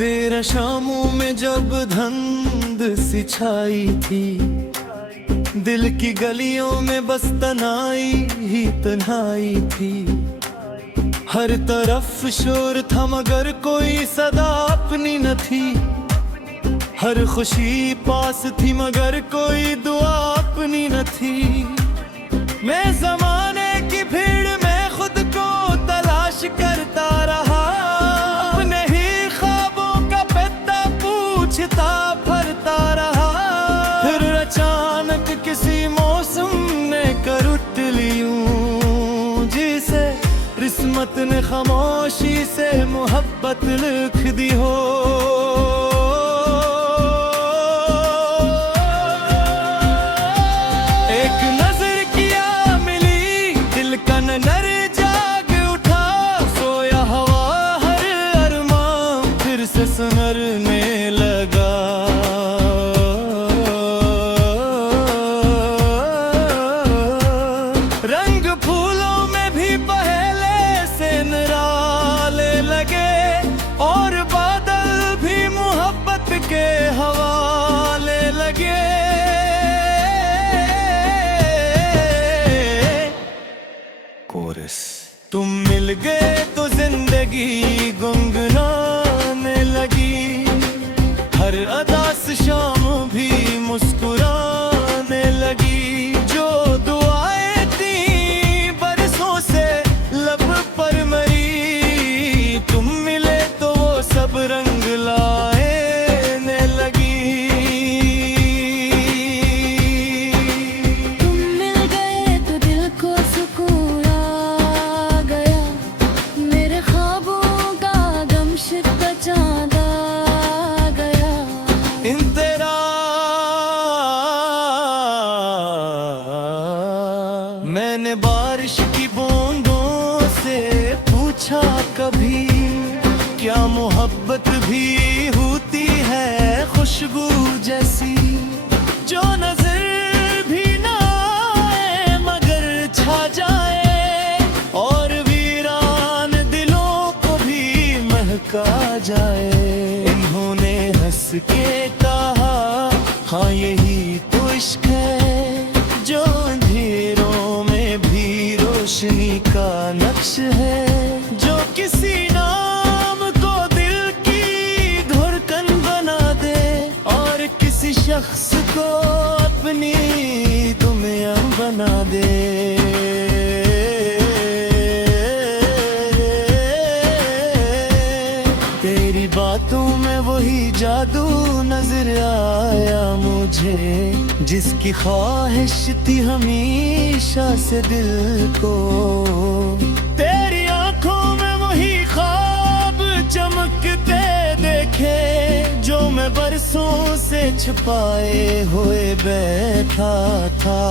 सवेरा शामों में जब धुंध सी छाई थी, दिल की गलियों में बस तन्हाई ही तन्हाई थी। हर तरफ शोर था मगर कोई सदा अपनी न थी। हर खुशी पास थी मगर कोई दुआ अपनी न थी। मैं ज़माने की भीड़ में खुद को तलाश करता रहा, अपने ही ख्वाबों का पता पूछता फिरता रहा। फिर अचानक किसी मौसम ने कर उठ ली यूं, जिसे किस्मत ने खामोशी से मोहब्बत लिख दी हो। एक नजर किया मिली, दिल का नर जाग उठा। सोया हवा हर अरमान फिर से सुनरने लगा। रंग फूलों में भी पहले से निराले लगे, और बादल भी मोहब्बत के हवाले लगे। कोरस तुम मिल गए तो जिंदगी गुनगुनाने लगी। हर अदा से शाम भी मुस्कुराने लगी। जो दुआएं थी बरसों से लब पर मरी, तुम मिले तो वो सब रंग लाने लगी। तुम मिल गए तो दिल को सुकून आ गया। मेरे ख्वाबों का गमशिद चांद आ गया। इन तेरा मैंने बारिश की बूंदों से पूछा कभी, क्या मोहब्बत भी होती है खुशबू जैसी। जो नजर भी ना आए मगर छा जाए, और वीरान दिलों को भी महका जाए। इन्होंने हंस के कहा, हाँ यही तो इश्क है। जो अंधेरों में भी रोशनी का नक्श है। जो किसी नाम को दिल की धड़कन बना दे, और किसी शख्स को अपनी दुनिया बना दे। तेरी बातों में वही जादू नजर आया मुझे, जिसकी ख्वाहिश थी हमेशा से दिल को। तेरी आंखों में वही ख्वाब चमकते देखे, जो मैं बरसों से छुपाए हुए बैठा था।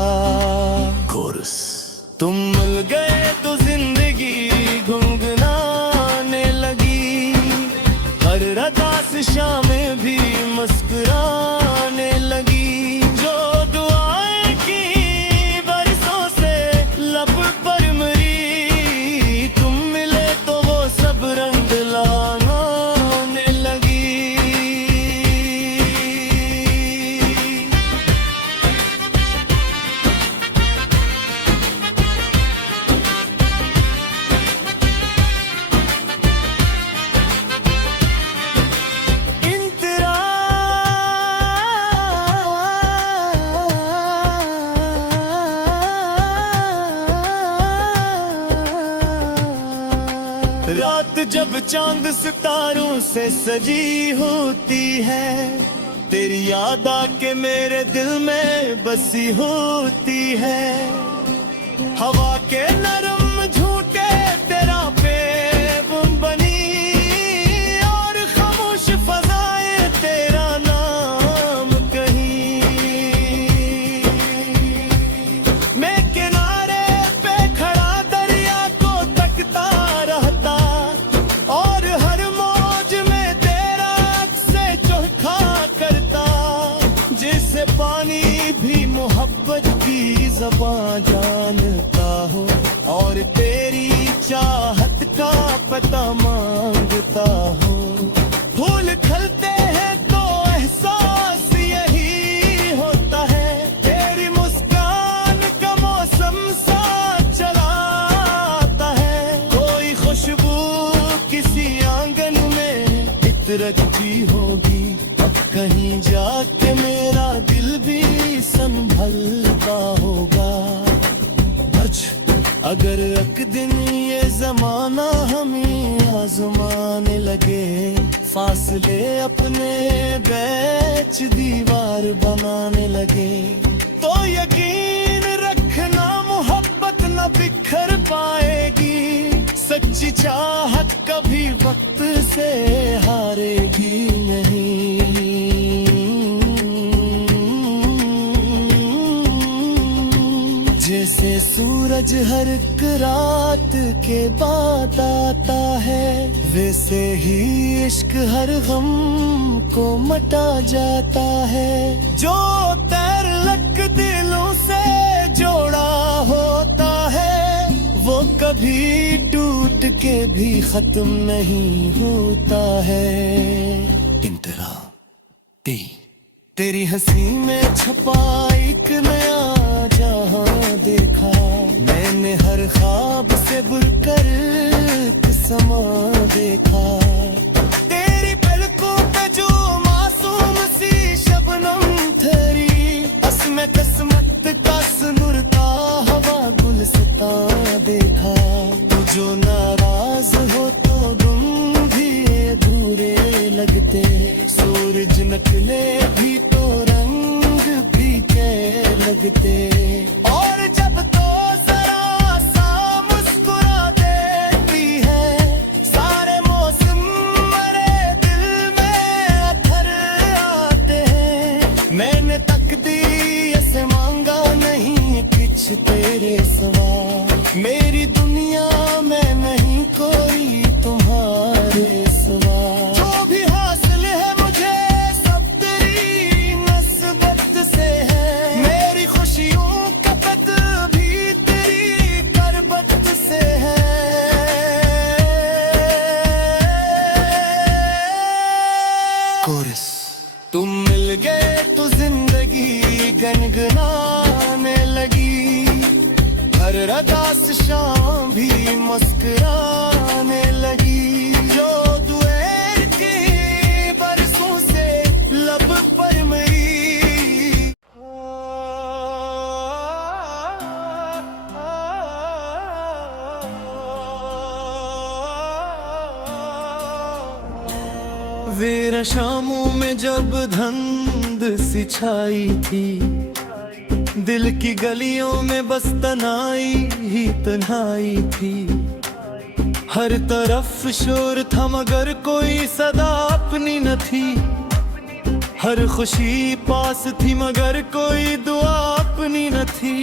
कोरस तुम मिल गए तो जिंदगी गुनगुनाने लगी। हर रात से शाम भी मुस्कुराने लगी। जो दुआएं की बरसों से लब पर मरी, तुम मिले तो वो सब रंग लाने लगी। रात जब चांद सितारों से सजी होती है, तेरी याद आके मेरे दिल में बसी होती है। हवा के नरम झूठे तेरा पेब बनी, और खामोश फजाएं तेरा नाम कहीं। मैं किनारे पे खड़ा दरिया को तकता रहता, और हर मौज में तेरा अक्से चोखा करता। जिससे पानी भी मोहब्बत की ज़बान जानता हो, और तेरी चाहत का पता मांगता हो। फूल अगर एक दिन ये जमाना हमें आजमाने लगे, फासले अपने बैच दीवार बनाने लगे, तो यकीन रखना मोहब्बत न बिखर पाएगी। सच्ची चाहत कभी वक्त से हारेगी नहीं। जैसे सूरज हर एक रात के बाद आता है, वैसे ही इश्क हर गम को मटा जाता है। जो तल्लक दिलों से जोड़ा होता है, वो कभी टूट के भी खत्म नहीं होता है। इंतरा तेरी हंसी में छपा एक नया जहां देखा, मैंने हर ख्वाब से बुलकर एक समा देखा। तेरी पलकों पे जो मासूम सी शबनम ठहरी, असमें किस्मत का सुनुरता हवा गुलसिता देखा। तू जो नाराज हो तो तुम भी अधूरे लगते, सूरज निकले भी तो रंग फीके लगते। और जब तो जरा सा मुस्कुरा देती है, सारे मौसम मेरे दिल में अथर आते हैं। मैंने तकदीर से मांगा नहीं कुछ तेरे सिवा, मेरी दुनिया में नहीं कोई तुम्हारे सिवा। जो भी हासिल है मुझे सब तेरी नस्बत से है, मेरी खुशियों का पत भी तेरी करबत से है। कोरस तुम मिल गए तो जिंदगी गनगनाने लगी, हर रदास शाम भी मुस्कुराने लगी। जो दुएर की बरसों से लब पर मेरी वीर शामों में जब धुंध सी छाई थी, दिल की गलियों में बस तन्हाई ही तन्हाई थी। हर तरफ शोर था मगर कोई सदा अपनी न थी, हर खुशी पास थी मगर कोई दुआ अपनी न थी।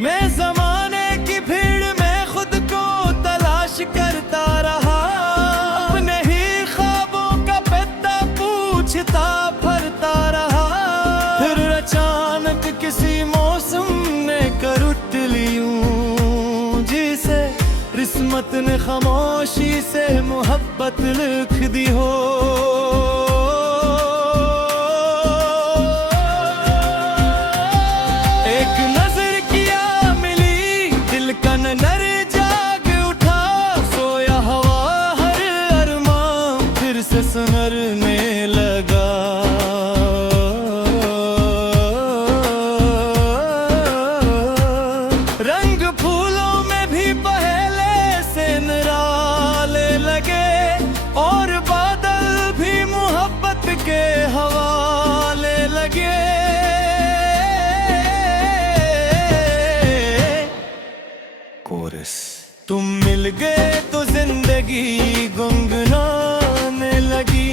मैं जमाने की भीड़ में खुद को तलाश करता रहा, अपने ही ख्वाबों का पता पूछता फिरता रहा। फिर अचानक किसी मौसम ने कर उठ लियूं, जिसे किस्मत ने खामोशी से मोहब्बत लिख दी हो। एक नजर किया मिली, दिल का नर जाग उठा, सोया हवा हर अरमान फिर से सुनरने लगा। रंग फूलों में भी पहले से निराले लगे, और बादल भी मोहब्बत के हवाले लगे। कोरस तुम मिल गए तो जिंदगी गुनगुनाने लगी,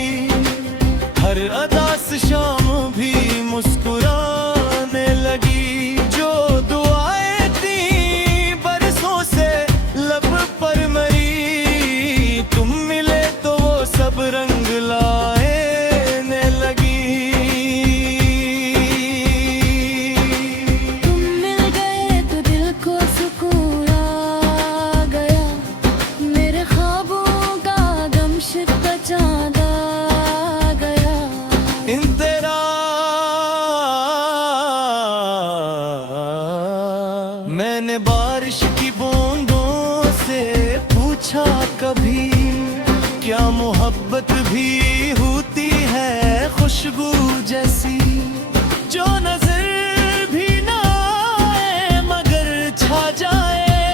हर अदास शाम भी मुस्कुराने लगी। जो दुआएं थी बरसों से लब पर मरी, तुम मिले तो वो सब रंग लाने लगी। तुम मिल गए तो दिल को सुकून आ गया, मेरे ख्वाबों का गमशद चांद आ गया। इंतरा मैंने बारिश की बूंदों से पूछा कभी, क्या मोहब्बत भी होती है खुशबू जैसी, जो नजर भी ना आए मगर छा जाए।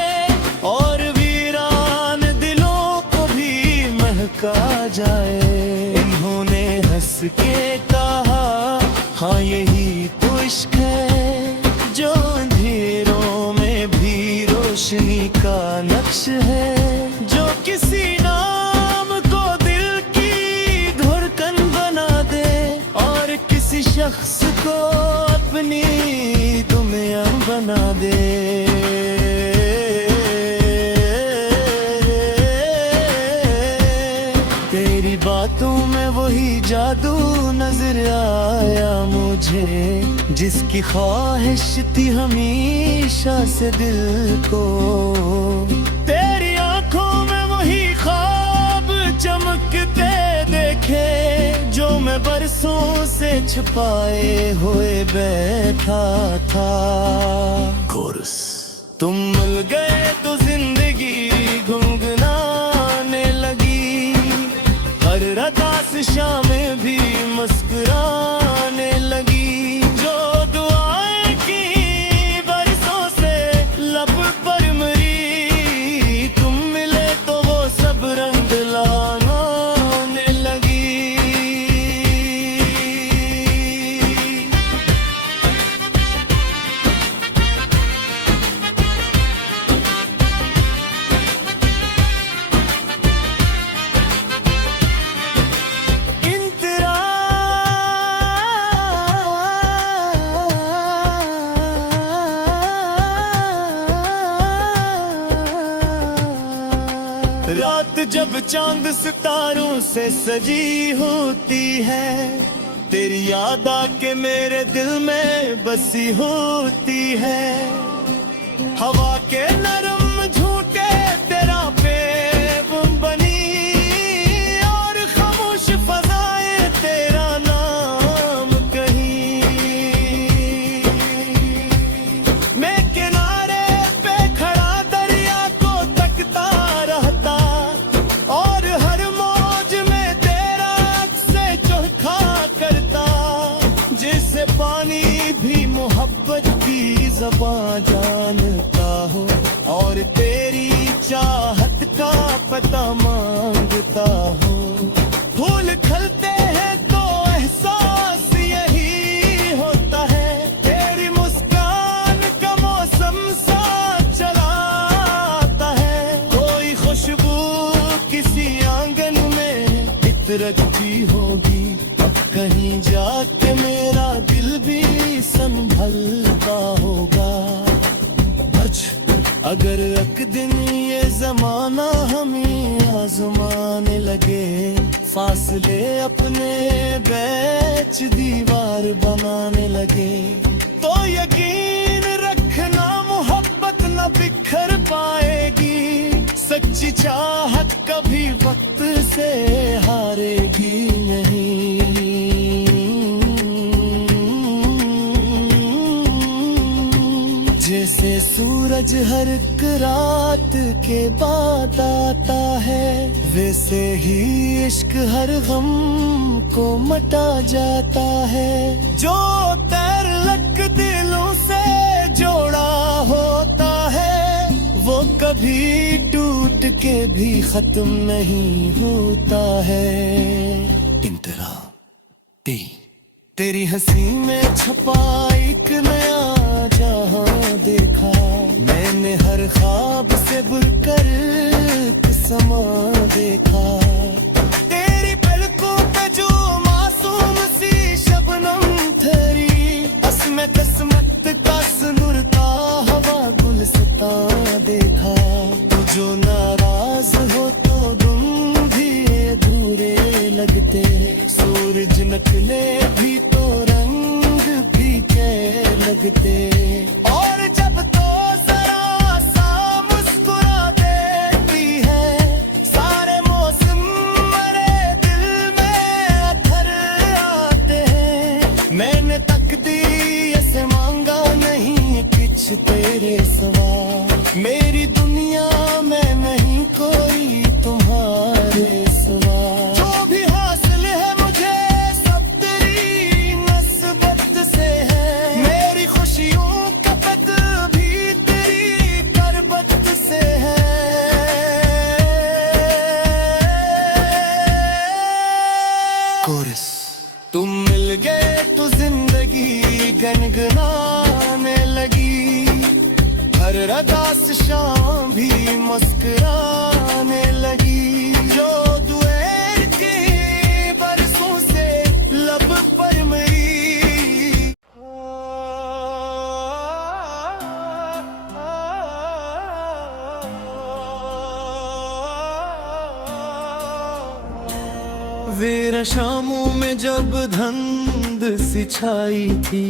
इश्क है जो अंधेरों में भी रोशनी का नक्श है, जो किसी नाम को दिल की धड़कन बना दे और किसी शख्स को अपनी दुनिया बना दे। तेरी बातों में वही जादू नजर आया मुझे, जिसकी ख्वाहिश थी हमेशा से दिल को। तेरी आंखों में वही ख्वाब चमकते देखे, जो मैं बरसों से छुपाए हुए बैठा था। कोरस। तुम मिल गए तो जिंदगी गुनगुनाने लगी, हर रदास शाम में भी मुस्कुराने लगी। जो दुआएं की बरसों से लब पर मरी, तुम मिले तो वो सब रंग लाने लगी। रात जब चांद सितारों से सजी होती है, तेरी याद आके मेरे दिल में बसी होती है। हवा के नरम झूठे तेरा पेब बनी, और खामोश फजाएं तेरा नाम कहीं। मैं किनारे पे खड़ा दरिया को तकता रहता, और हर मौज में तेरा से चौखा करता। जिससे पानी भी मोहब्बत की ज़बान जानता हो, और तेरी चाहत का पता मांगता हो। फूल खिलते हैं तो एहसास यही होता है, तेरी मुस्कान का मौसम सा चला आता है। कोई खुशबू किसी आंगन में इतरती होगी, अब कहीं जाके मेरा दिल भी संभलता होगा। अगर एक दिन ये जमाना हमें आजमाने लगे, फासले अपने बैच दीवार बनाने लगे, तो यकीन रखना मोहब्बत न बिखर पाएगी। सच्ची चाहत कभी वक्त से हारेगी नहीं। जैसे सूरज हर एक रात के बाद आता है, वैसे ही इश्क हर गम को मटा जाता है। जो तल्लक दिलों से जोड़ा होता है, वो कभी टूट के भी खत्म नहीं होता है। इंतरा तेरी हंसी में छपा एक नया जहां देखा, मैंने हर ख्वाब से बढ़कर समा देखा। तेरी पलकों पे जो मासूम सी शबनम ठहरी, असमें किस्मत का सुनुरता हवा गुलसिता देखा। तो जो नाराज हो तो तुम भी अधूरे लगते, सूरज निकले भी तो रंग फीके लगते। और जब तो जरा सा मुस्कुरा देती है, सारे मौसम मेरे दिल में अथर आते हैं। मैंने तकदीर से मांगा नहीं कुछ तेरे सिवा, मेरी दुनिया में नहीं कोई तुम्हारे सिवा। जो भी हासिल है मुझे सब तेरी नस्बत से है, मेरी खुशियों का गुनगुनाने लगी। हर रदास शाम भी मुस्कुराने लगी। जो दुएर की बरसों से लब पर मरी। वीर शामों में जब धुंध सी छाई थी,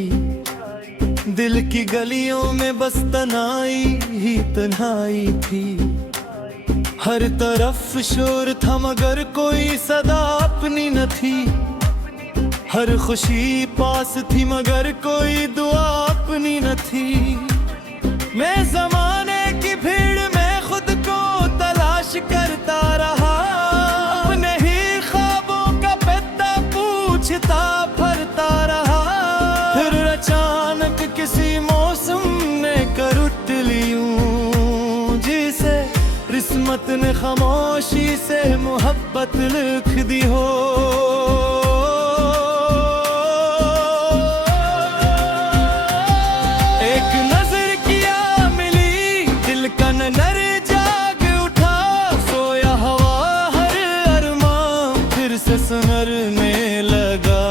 दिल की गलियों में बस तन्हाई ही तन्हाई थी। हर तरफ शोर था मगर कोई सदा अपनी न थी। हर खुशी पास थी मगर कोई दुआ अपनी न थी। मैं जमाने की भीड़ में खुद को तलाश करता रहा। अपने ही ख्वाबों का पता पूछता फरता रहा। फिर अचानक किसी मौसम ने कर उठ लियूं, जिसे किस्मत ने खामोशी से मोहब्बत लिख दी हो। एक नजर किया मिली, दिल का नर जाग उठा। सोया हवा हर अरमान फिर से सुनरने लगा।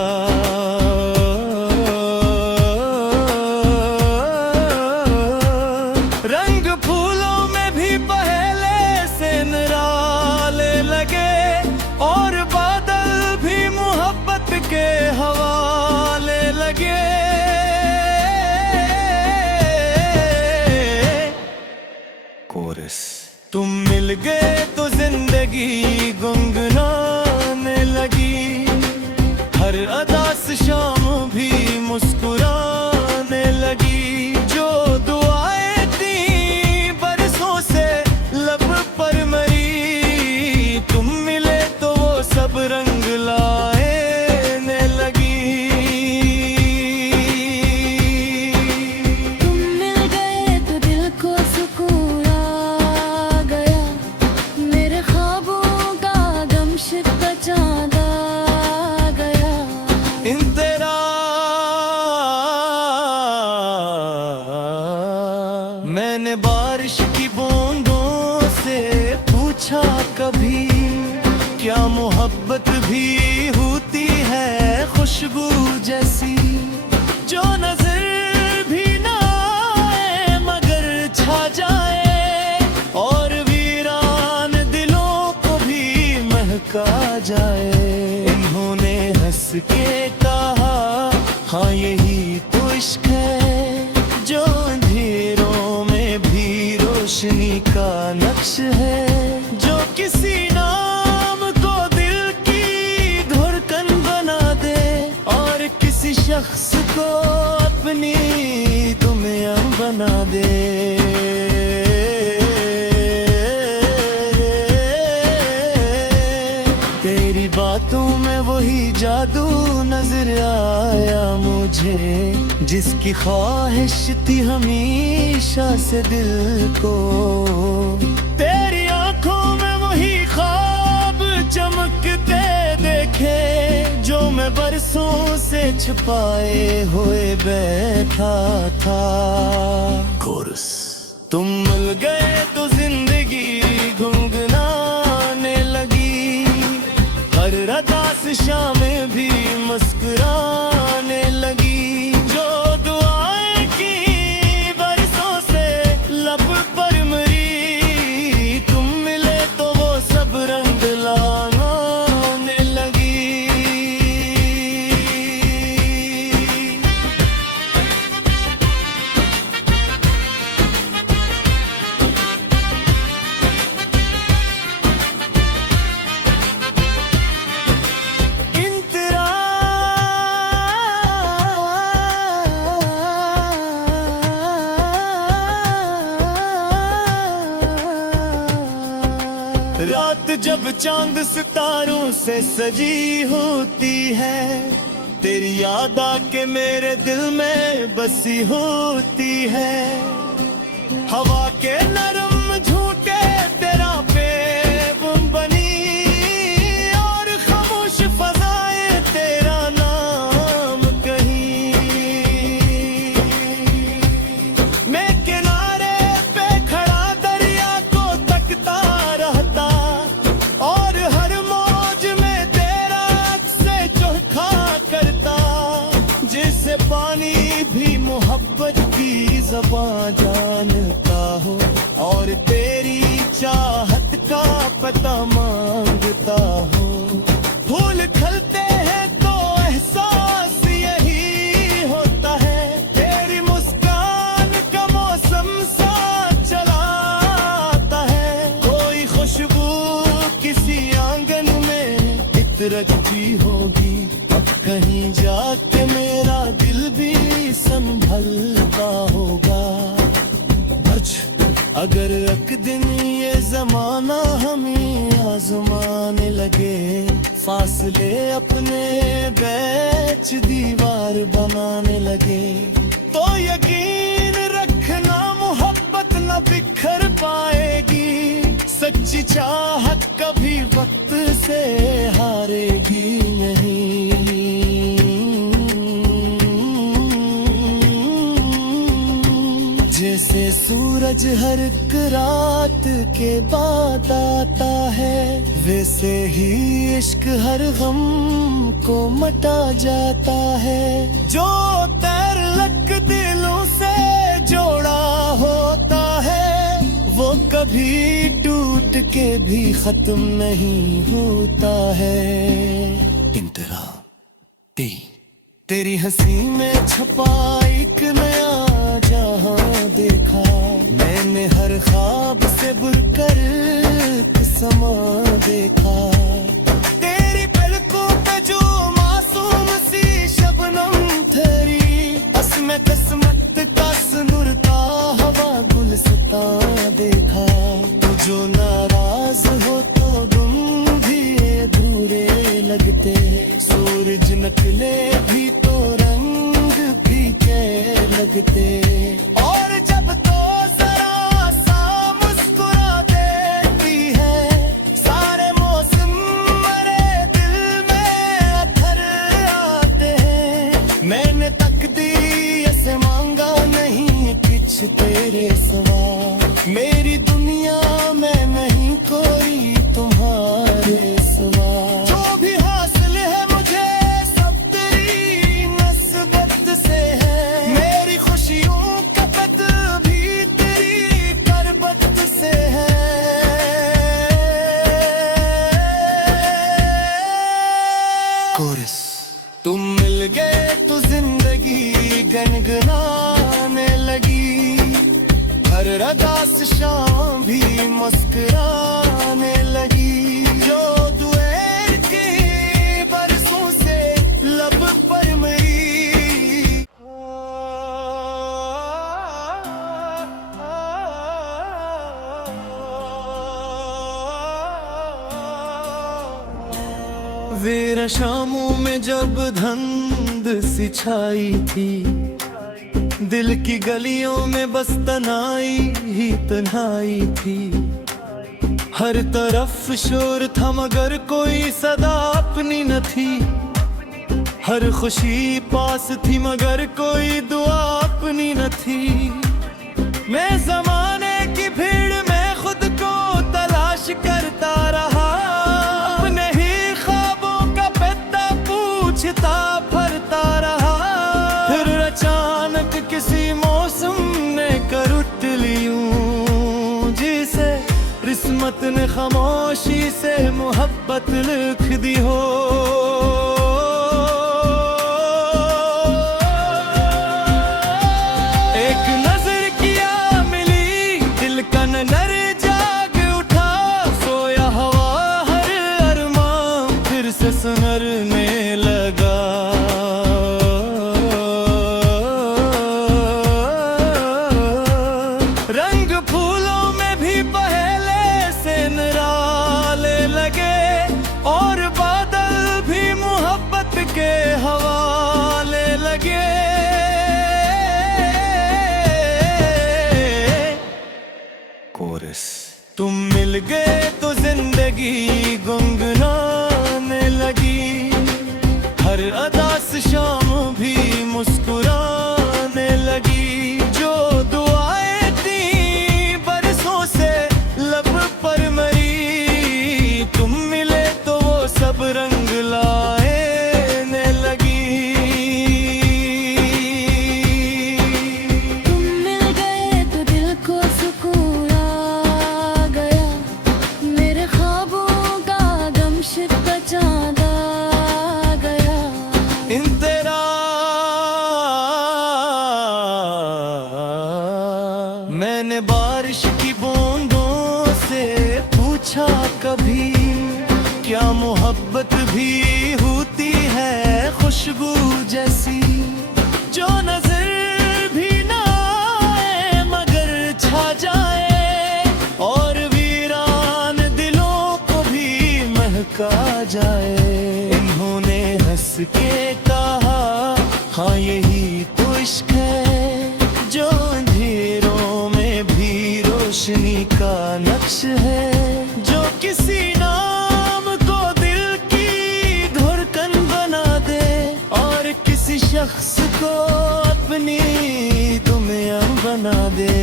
रंग फूलों में भी पहले से निराले लगे, और बादल भी मोहब्बत के हवाले लगे। कोरस तुम मिल गए तो जिंदगी गुनगुनाने लगी। हर अदास शाम भी मुस्कुराने लगी। जो दुआएं थी बरसों से लब पर मरी, तुम मिले तो वो सब रंग लाने लगी। तुम मिल गए तो दिल को सुकून आ गया। मेरे ख्वाबों का गम शिकवा चांद आ गया। इन तेरा मैंने बारिश की बूंदों से पूछा कभी, क्या मोहब्बत भी होती है खुशबू जैसी। जो नजर भी ना आए मगर छा जाए, और वीरान दिलों को भी महका जाए। इन्होंने हंस के कहा, हाँ यही तो इश्क है। जो अंधेरों में भी रोशनी का नक्श है। जो किसी नाम को दिल की धड़कन बना दे, और किसी शख्स को अपनी दुनिया बना दे। तेरी बातों में वही जादू नजर आया मुझे, जिसकी ख्वाहिश थी हमेशा से दिल को। तेरी आंखों में वही ख्वाब चमकते देखे, जो मैं बरसों से छुपाए हुए बैठा था। कोरस तुम मिल गए तो जिंदगी गुनगुनाने लगी। हर रदास शाम भी मुस्कुराने लगी। जो दुआएं की बरसों से लब पर मरी, तुम मिले तो वो सब रंग लाने लगी। रात जब चांद सितारों से सजी होती है, तेरी याद आके मेरे दिल में बसी होती है। हवा के नरम झूठे तेरा पेम बनी, और खामोश फजाएं तेरा नाम कहीं। मोहब्बत की ज़बान जानता हो और तेरी चाहत का पता मांगता हो। फूल खिलते हैं तो एहसास यही होता है, तेरी मुस्कान का मौसम साथ चला आता है। कोई खुशबू किसी आंगन में इतरती होगी, अब कहीं जाके मेरा दिल भी संभलता होगा। अगर एक दिन ये जमाना हमें आजमाने लगे, फासले अपने बीच दीवार बनाने लगे, तो यकीन रखना मोहब्बत न बिखर पाएगी। सच्ची चाहत कभी वक्त से हारेगी नहीं। जैसे सूरज हर एक रात के बाद आता है, वैसे ही इश्क हर गम को मटा जाता है। जो तल्लक दिलों से जोड़ा होता है, वो कभी टूट के भी खत्म नहीं होता है। इंतहा तेरी हंसी में छपा एक नया जहां देखा, मैंने हर ख्वाब से बढ़कर एक समा देखा। तेरी पलकों पे जो मासूम सी शबनम ठहरी, असमें किस्मत का सुनुरता हवा गुलसिता देखा। तू जो नाराज हो तो तुम भी अधूरे लगते, सूरज निकले भी तो रंग फीके लगते। और जब तो जरा सा मुस्कुरा देती है, सारे मौसम मेरे दिल में अथर आते हैं। मैंने तकदीर से मांगा नहीं कुछ तेरे सिवा, मेरी दुनिया में नहीं कोई तुम्हारे सिवा। जो भी हासिल है मुझे सब तेरी नस्बत से है, मेरी खुशियों का पत भी तेरी करबत से है। कोरस तुम मिल गए तो जिंदगी गनगनाने लगी, हर रदास शाम भी मुस्कुराने लगी। जो दुएर की बरसों से लब पर मेरी वीर शामों में जब धुंध सी छाई थी, दिल की गलियों में बस तन्हाई ही तन्हाई थी। हर तरफ शोर था मगर कोई सदा अपनी न थी, हर खुशी पास थी मगर कोई दुआ अपनी न थी। मैं जमाने की भीड़ में खुद को तलाश करता रहा, अपने ही ख्वाबों का पता पूछता फिरता रहा। फिर अचानक किसी मौसम ने कर उठ लियूं, जिसे किस्मत ने खामोशी से मोहब्बत लिख दी हो। एक नजर किया मिली, दिल का नर जाग उठा, सोया हवा हर अरमान फिर से सुनरने लगा। रंग फूलों में भी पहले से निराले लगे, और बादल भी मोहब्बत के हवाले लगे। कोरस तुम मिल गए तो जिंदगी गुनगुनाने लगी, हर अदास शाम भी मुस्कुराने लगी। जो दुआएं थी बरसों से लब पर मरी, तुम मिले तो वो सब रंग लाने लगी। मैंने बारिश की बूंदों से पूछा कभी, क्या मोहब्बत भी होती है खुशबू जैसी, जो नजर भी ना आए मगर छा जाए, और वीरान दिलों को भी महका जाए। इन्होंने हंस के कहा, हाँ यही तो इश्क है, जो अंधेरों में भी रोशनी का नक्श है, जो किसी नाम को दिल की धड़कन बना दे, और किसी शख्स को अपनी दुनिया बना दे।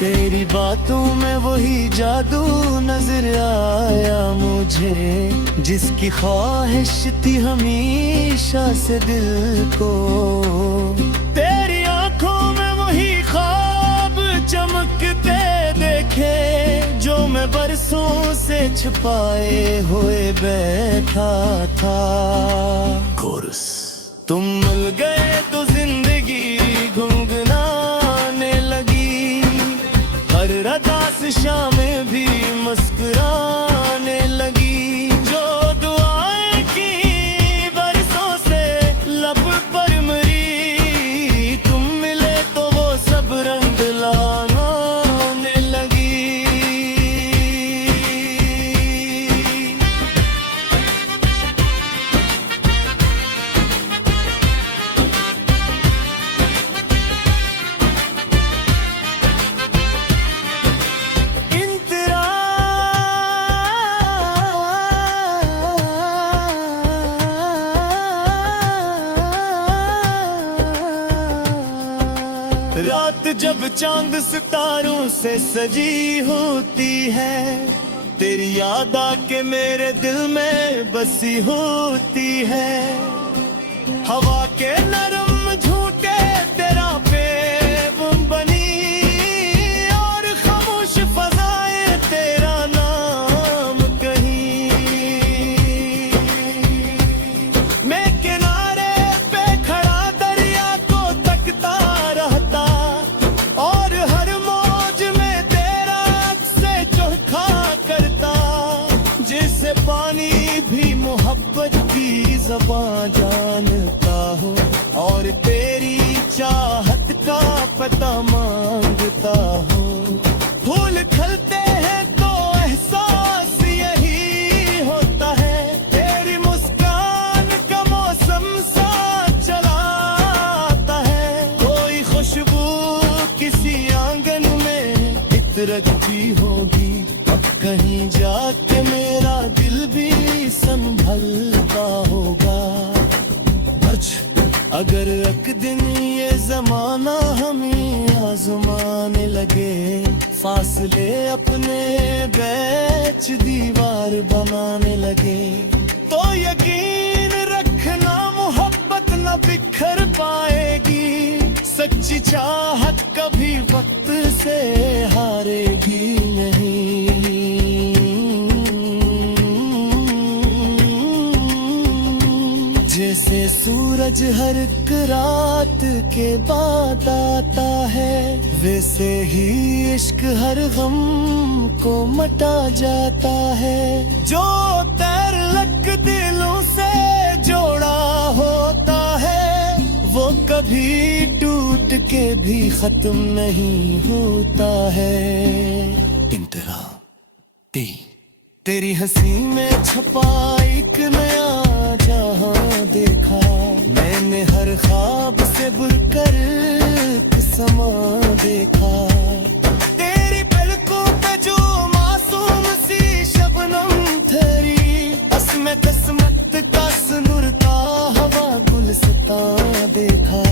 तेरी बातों में वही जादू नजर आया मुझे, जिसकी ख्वाहिश थी हमेशा से दिल को। तेरी आंखों में वही ख्वाब चमकते देखे, जो मैं बरसों से छुपाए हुए बैठा था। कोरस। तुम मिल गए तो जिंदगी गुनगुनाने लगी, हर रदास शाम भी मुस्कुराने लगी, जो दुआएं की बरसों से लब पर मरी, तुम मिले तो वो सब रंग लाने लगी। रात जब चांद सितारों से सजी होती है, तेरी याद आके मेरे दिल में बसी होती है। हवा के नरम झूठे तेरा पेब बनी, और खामोश फजाएं तेरा नाम कहीं। मैं किनारे पे खड़ा दरिया को तकता रहता, और हर मौज में तेरा से चोखा करता, जिससे पानी भी मोहब्बत की ज़बान जानता हो, और तेरी चाहत का पता मांगता हो। फूल खिलते हैं तो एहसास यही होता है, तेरी मुस्कान का मौसम सा चला आता है। कोई खुशबू किसी आंगन में इतरती होगी, अब कहीं जाके मेरा दिल भी संभलता होगा। अगर एक दिन ये जमाना हमें आजमाने लगे, फासले अपने बीच दीवार बनाने लगे, तो यकीन रखना मोहब्बत न बिखर पाएगी। सच्ची चाहत कभी वक्त से हारेगी नहीं। जैसे सूरज हर एक रात के बाद आता है, वैसे ही इश्क हर गम को मटा जाता है। जो तल्लक दिलों से जोड़ा होता है, वो कभी टूट के भी खत्म नहीं होता है। इंतहा तेरी हंसी में छपा एक नया जहां देखा, मैंने हर ख्वाब से बुरकर समा देखा। तेरी पलकों पे जो मासूम सी शबनम ठहरी, असमे किस्मत का सुनूर का हवा गुलसिता देखा।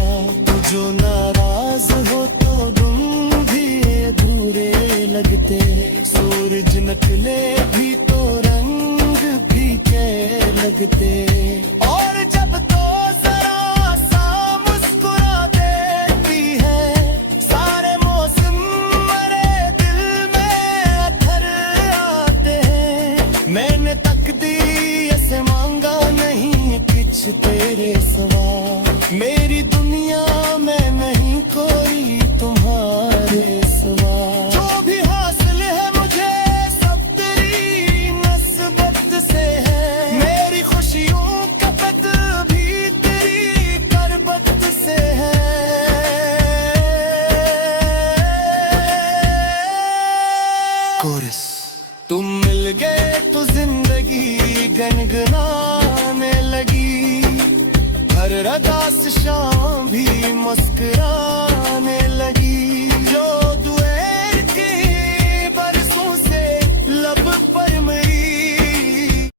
तू जो नाराज हो तो तुम भी अधूरे लगते, सूरज निकले भी तो रंग फीके लगते। और जब तो जरा सा मुस्कुरा देती है, सारे मौसम मेरे दिल में अथर आते हैं। मैंने तकदीर से मांगा नहीं कुछ तेरे से, गनगनाने लगी, हर रदास शाम भी मुस्कुरा